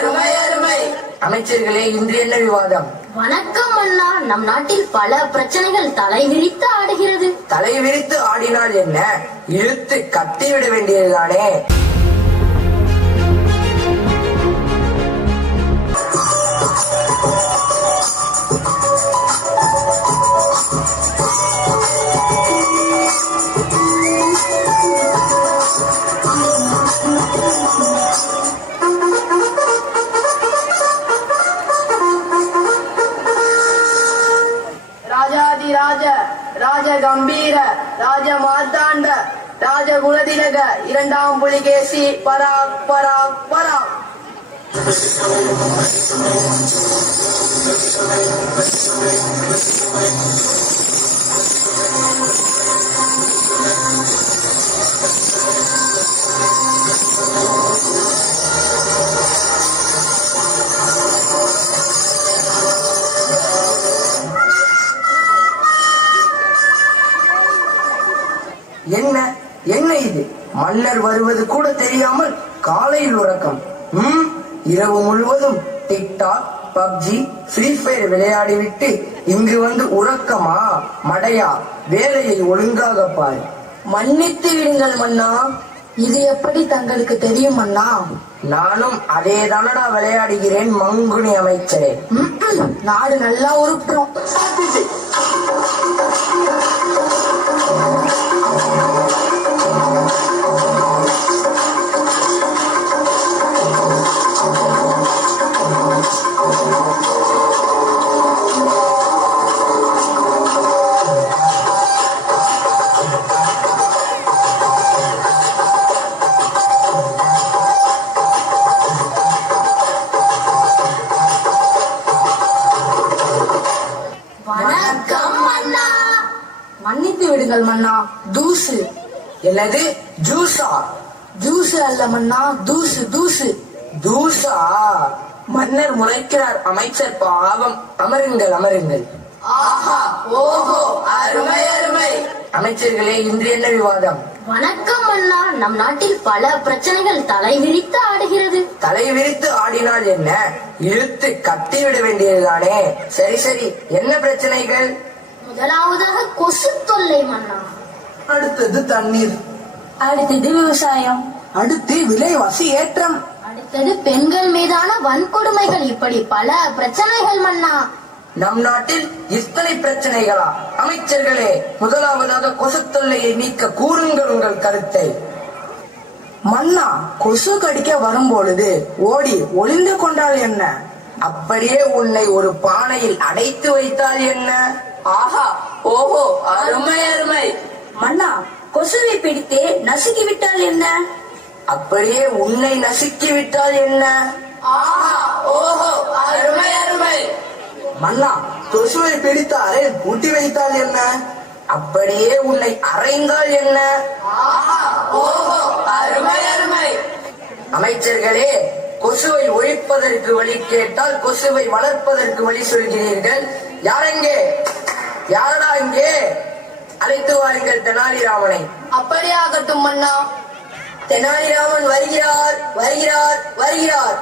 அருமை அருமை. அமைச்சர்களே, இன்று என்ன விவாதம்? வணக்கம் அண்ணா. நம் நாட்டில் பல பிரச்சனைகள் தலைவிரித்து ஆடுகிறது. தலைவிரித்து ஆடினால் என்ன, இழுத்து கட்டிவிட வேண்டியதுதானே. ராஜாதிராஜ ராஜ கம்பீர ராஜ மார்த்தாண்ட ராஜ குலதிலக இரண்டாம் புலிகேசி பராக் பராக் பராக். என்ன என்ன இது? மன்னர் வருவது கூட தெரியாமல் காலையில் உறக்கம். இரவு முழுவதும் டிக்டாக், பப்ஜி, ஃப்ரீ ஃபயர் விளையாடிவிட்டு இங்கு வந்து உறக்கமா? மடையா, வேலையை ஒழுங்காக பாரு. மன்னித்து விடுங்கள் மன்னா. இது எப்படி தங்களுக்கு தெரியும் மன்னா? நானும் அதே தானடா விளையாடுகிறேன் மங்குனி அமைச்சரே. நாடு நல்லா உருப்புறோம். மன்னித்து விடுங்கள் மன்னா. தூசு. என்னது ஜூஸா? ஜூசு அல்ல மன்னா, தூசு தூசு. தூசா? மன்னர் முறைக்கிறார். அமைச்சர் பாவம். அமருங்கள் அமருங்கள். ஆஹா ஓஹோ அருமை அருமை. அமைச்சர்களே, இன்று என்ன விவாதம்? வணக்கம் அண்ணா. நம் நாட்டில் பல பிரச்சனைகள் தலைவிரித்து ஆடுகிறது. தலைவிரித்து ஆடினால் என்ன, இழுத்து கட்டிவிட வேண்டியதுதானே. சரி சரி, என்ன பிரச்சனைகள்? முதலாவதாக கொசு தொல்லை மன்னா. அடுத்தது தண்ணீர். அடுத்தது விவசாயம். அடுத்து விலைவாசி ஏற்றம். அடுத்தது பெண்கள் மீதான வன்கொடுமைகள். இப்படி பல பிரச்சனைகள் மன்னா. நம் நாட்டில் இத்தனை பிரச்சனைகளா? அமைச்சர்களே, முதலாவதாக கொசு தொல்லையை நீக்க கூறுங்கள் உங்கள் கருத்தை. மன்னா, கொசு கடிக்க வரும்பொழுது ஓடி ஒளிந்து கொண்டால் என்ன? அப்படியே உன்னை ஒரு பானையில் அடைத்து வைத்தால் என்ன? ஆஹா ஓஹோ அருமை அருமை. மன்னா, கொசுவை பிடித்து நசுக்கி விட்டால் என்ன? அப்படியே உன்னை நசுக்கி விட்டால் என்ன? ஆஹா ஓஹோ அருமை அருமை. மன்னா, கொசுவை பிடித்து அறையில் பூட்டி வைத்தால் என்ன? அப்படியே உன்னை அறைந்தால் என்ன? ஆஹா ஓஹோ அருமை அருமை. அமைச்சர்களே, கொசுவை ஒழிப்பதற்கு வழி கேட்டால் கொசுவை வளர்ப்பதற்கு வழி சொல்கிறீர்கள். யாரெங்கே? யாரடா இங்கே? அழைத்து வாருங்கள் தெனாலிராமனை. அப்படியே ஆகட்டும் மன்னா. தெனாலிராமன் வருகிறார் வருகிறார் வருகிறார்.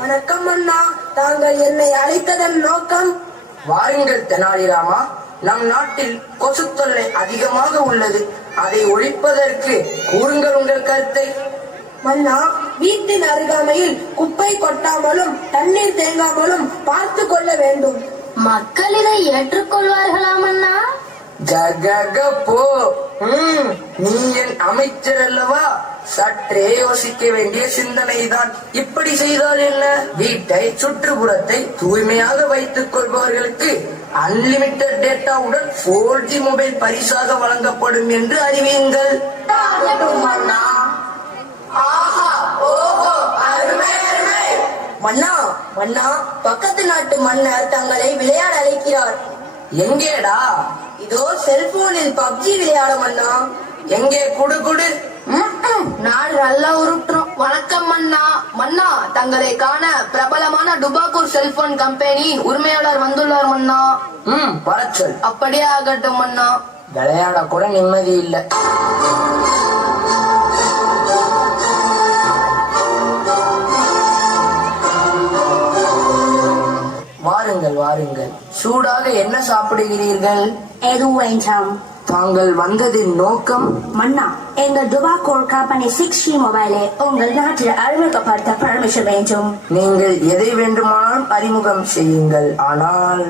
வணக்கம் மன்னா. தாங்கள் என்னை அழைத்ததன் நோக்கம்? வாருங்கள் தெனாலிராமா. நம் நாட்டில் கொசு தொல்லை அதிகமாக உள்ளது. அதை ஒழிப்பதற்கு கூறுங்கள் உங்கள் கருத்தை. மன்னா, வீட்டின் அருகாமையில் குப்பை கொட்டாமலும் தண்ணீர் தேங்காமலும் பார்த்து கொள்ள வேண்டும். மக்கள் இதை ஏற்றுக்கொள்வார்களா மன்னா? ஜகபோ, நீ என் அமைச்சர் அல்லவா? சற்றே யோசிக்க வேண்டிய சிந்தனைதான். இப்படி செய்தால் என்ன? வீட்டை சுற்றுப்புறத்தை தூய்மையாக வைத்துக் கொள்பவர்களுக்கு அன்லிமிட்டட் டேட்டாவுடன் 4G மொபைல் பரிசாக வழங்கப்படும் என்று அறிவியுங்கள். மன்னா மன்னா, பக்கத்து நாட்டு மன்னர் தங்களை விளையாட அழைக்கிறார். எங்கேடா? இதோ செல்போனில் பப்ஜி விளையாட மன்னா. எங்கே? குடு குடு. நாடு நல்லா உருட்டுறோம். வணக்கம் மன்னா. மன்னா, தங்களை காண பிரபலமான டுபாக்கூர் செல்போன் கம்பெனியின் உரிமையாளர் வந்துள்ளார் மன்னா. வரச்சொல். அப்படியே ஆகட்டும் மன்னா. விளையாட கூட நிம்மதி இல்ல. வாருங்கள் வாருங்கள். சூடாக என்ன சாப்பிடுகிறீர்கள்? எதுவும் வேண்டாம். தாங்கள் வந்ததின் நோக்கம்? மன்னா, எங்கள் டுபாக்கூர் கம்பெனி 6G மொபைலை உங்கள் நாட்டில் அறிமுகப்படுத்த பர்மிஷன் வேண்டும். நீங்கள் எதை வேண்டுமானாலும் அறிமுகம் செய்யுங்கள். ஆனால்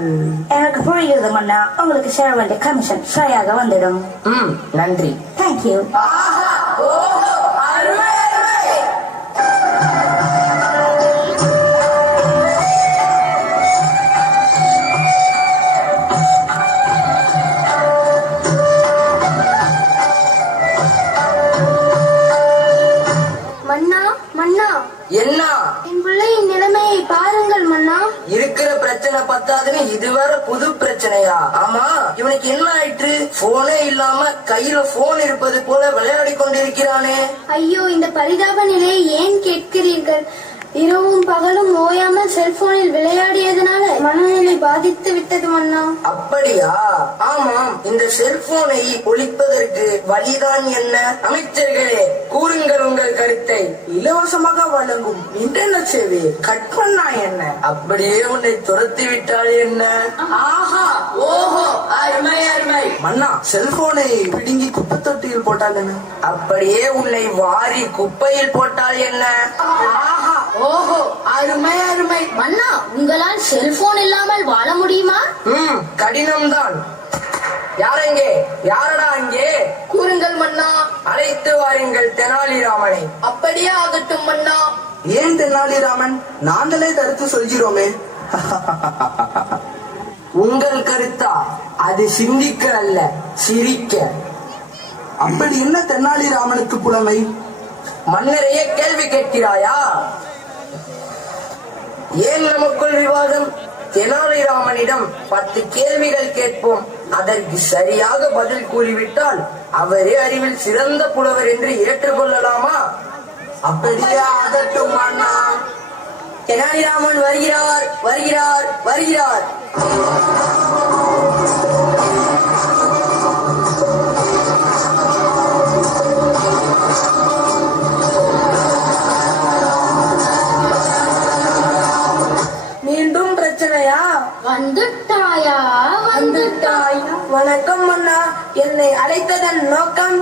எனக்கு புரிகிறது மன்னா. உங்களுக்கு சேர வேண்டிய கமிஷன் சரியாக வந்துடும். நன்றி. தேங்க்யூ. மன்னா மன்னா, என்ன? என் பிள்ளையின் நிலைமையை பாருங்கள் மன்னா. இருக்கிற பிரச்சனை பத்தாதுன்னு இதுவரை புது பிரச்சனையா? ஆமா, இவனுக்கு என்ன ஆயிற்று? போனே இல்லாம கையில போன் இருப்பது போல விளையாடி கொண்டிருக்கிறானே. ஐயோ, இந்த பரிதாப நிலையை ஏன் கேட்கிறீர்கள்? இரவும் பகலும் ஓயாமல் செல்போனில் விளையாடியதனால மனநிலை பாதித்து விட்டது மன்னா. அப்படியா? ஆமாம், இந்த செல்போனை ஒழிப்பதற்கு வழிதான் என்ன? அமைச்சர்களே, கூறுங்கள் உங்கள் கருத்தை. இலவசமாக வழங்கும் இன்டர்நெட் சேவை கட் பண்ணா என்ன? அப்படியே உன்னை துரத்தி விட்டால் என்ன? ஆஹா, ஓஹோ, அருமை அருமை. மன்னா, செல்போனை பிடுங்கி குப்பை தொட்டியில் போட்டால் என்ன? அப்படியே உன்னை வாரி குப்பையில் போட்டால் என்ன? ஆஹா, ஓஹோ, அருமை அருமை. மன்னா, உங்களால் செல்போன் இல்லாமல் வாழ முடியுமா? கடினம்தான். யாரெங்கே? யாரடா அங்கே? கூறுங்கள் மன்னா. அழைத்து வாருங்கள் தெனாலிராமனை. அப்படியே ஆகட்டும் மன்னா. ஏன் தெனாலிராமன்? நாங்களே கருத்து சொல்கிறோமே. உங்கள் கருத்தா? அது சிந்திக்க அல்ல, சிரிக்க. அப்படி என்ன தெனாலிராமனுக்கு புலமை? மன்னரையே கேள்வி கேட்கிறாயா? ஏன் நமக்குள் விவாதம்? தெனாலிராமனிடம் 10 கேள்விகள் கேட்போம். அதற்கு சரியாக பதில் கூறிவிட்டால் அவரே அறிவில் சிறந்த புலவர் என்று ஏற்றுக்கொள்ளலாமா? அப்படியே ஆகட்டும் அண்ணா. தெனாலிராமன் வருகிறார், வருகிறார், வருகிறார். மீண்டும் பிரச்சனையா? வந்துட்டாயா? வந்துட்டாய். வணக்கம் மன்னா. என்னை அழைத்ததன் நோக்கம்?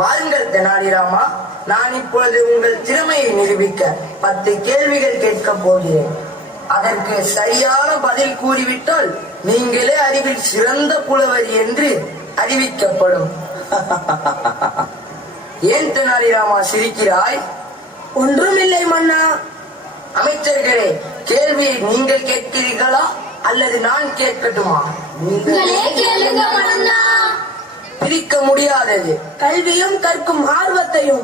வாருங்கள் தெனாலிராமா, நான் இப்பொழுது உங்கள் திறமையை நிரூபிக்க 10 கேள்விகள் கேட்க போகிறேன். அதற்கு சரியான பதில் கூறிவிட்டால் நீங்களே அறிவில் சிறந்த புலவர் என்று அறிவிக்கப்படும். ஏன் தெனாலிராமா சிரிக்கிறாய்? ஒன்றுமில்லை மன்னா. அமைச்சர்களே, கேள்வியை நீங்கள் கேட்கிறீர்களா அல்லது நான் கேட்கட்டுமா? நீங்களே கேளுங்க மன்னா. பிரிக்க முடியாதது கல்வியும் கற்கும் ஆர்வத்தையும்,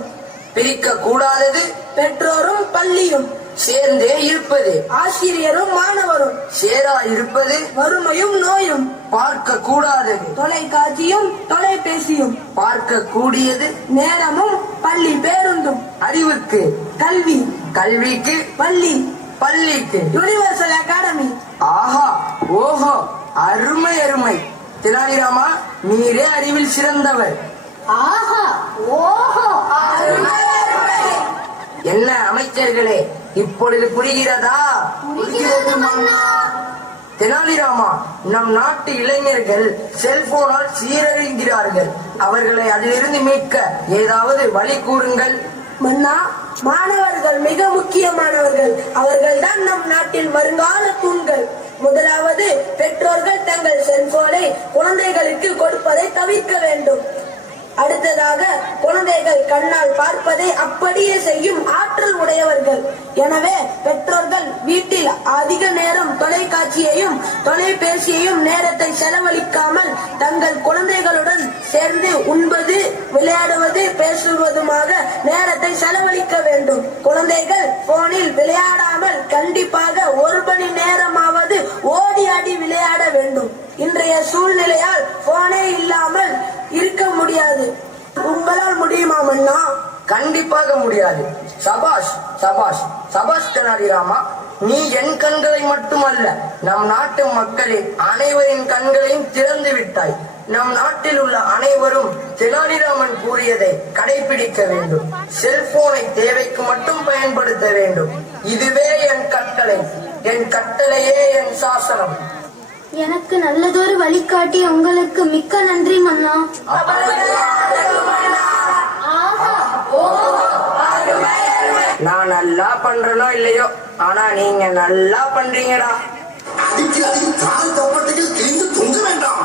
பிரிக்க கூடாதது பெற்றோரும் பள்ளியும், சேர்ந்தே இருப்பது ஆசிரியரும் மாணவரும், சேரா இருப்பது வறுமையும் நோயும், பார்க்க கூடாதது தொலைக்காட்சியும் தொலைபேசியும், பார்க்க கூடியது நேரமும் பள்ளி பேருந்தும், அறிவுக்கு கல்வி, கல்விக்கு பள்ளி, பள்ளிக்கு யுனிவர்சல் அகாடமி. ஆஹா, ஓஹோ, அருமை அருமை. தெனாலிராமா, நீரே அறிவில் சிறந்தவர். ஆஹா, ஓஹோ, அருமை, அருமை. என்ன அமைச்சர்களே, இப்பொழுது புரிகிறதா? புரிகிறது மன்னா. தெனாலிராமா, நம் நாட்டு இளைஞர்கள் செல்போனால் சீரழிகிறார்கள். அவர்களை அதிலிருந்து மீட்க ஏதாவது வழி கூறுங்கள். மன்னா, மாணவர்கள் மிக முக்கியமானவர்கள். அவர்கள் தான் நம் நாட்டின் வருங்கால தூண்கள். முதலாவது, பெற்றோர்கள் தங்கள் செல்போனை குழந்தைகளுக்கு கொடுப்பதை தவிர்க்க வேண்டும். அடுத்ததாக, குழந்தைகள் கண்ணால் பார்ப்பதை அப்படியே செய்யும் ஆற்றல் உடையவர்கள். எனவே பெற்றோர்கள் வீட்டில் அதிக நேரம் தொலைக்காட்சியையும் தொலைபேசியையும் நேரத்தை செலவழிக்காமல் தங்கள் குழந்தைகளுடன் சேர்ந்து உண்பது, விளையாடுவது, பேசுவதுமாக நேரத்தை செலவழிக்க வேண்டும். குழந்தைகள் போனில் விளையாடாமல் கண்டிப்பாக 1 மணி நேரமாவது ஓடி ஆடி விளையாட வேண்டும். இன்றைய சூழ்நிலையால் போனே இல்லாமல் இருக்க முடியாது. உங்களால் முடியுமா மன்னா? கண்டிப்பாக முடியாது. சபாஷ் சபாஷ் சபாஷ் தெனாலிராமா, நீ என் கண்களை மட்டுமல்ல நம் நாட்டு மக்களின் அனைவரின் கண்களையும் திறந்து விட்டாய். நம் நாட்டில் உள்ள அனைவரும் தெனாலிராமன் கூறியதை கடைபிடிக்க வேண்டும். செல்போனை தேவைக்கு மட்டும் பயன்படுத்த வேண்டும். இதுவே என் கட்டளை. என் கட்டளையே என் சாசனம். எனக்கு நல்லதொரு வழிகாட்டி உங்களுக்கு மிக்க நன்றி மன்னா. நான் நல்லா பண்றனோ இல்லையோ, ஆனா நீங்க நல்லா பண்றீங்கடா. அதுக்கு கால் தப்பட்டுகள் கிழிந்து தொங்க வேண்டாம்.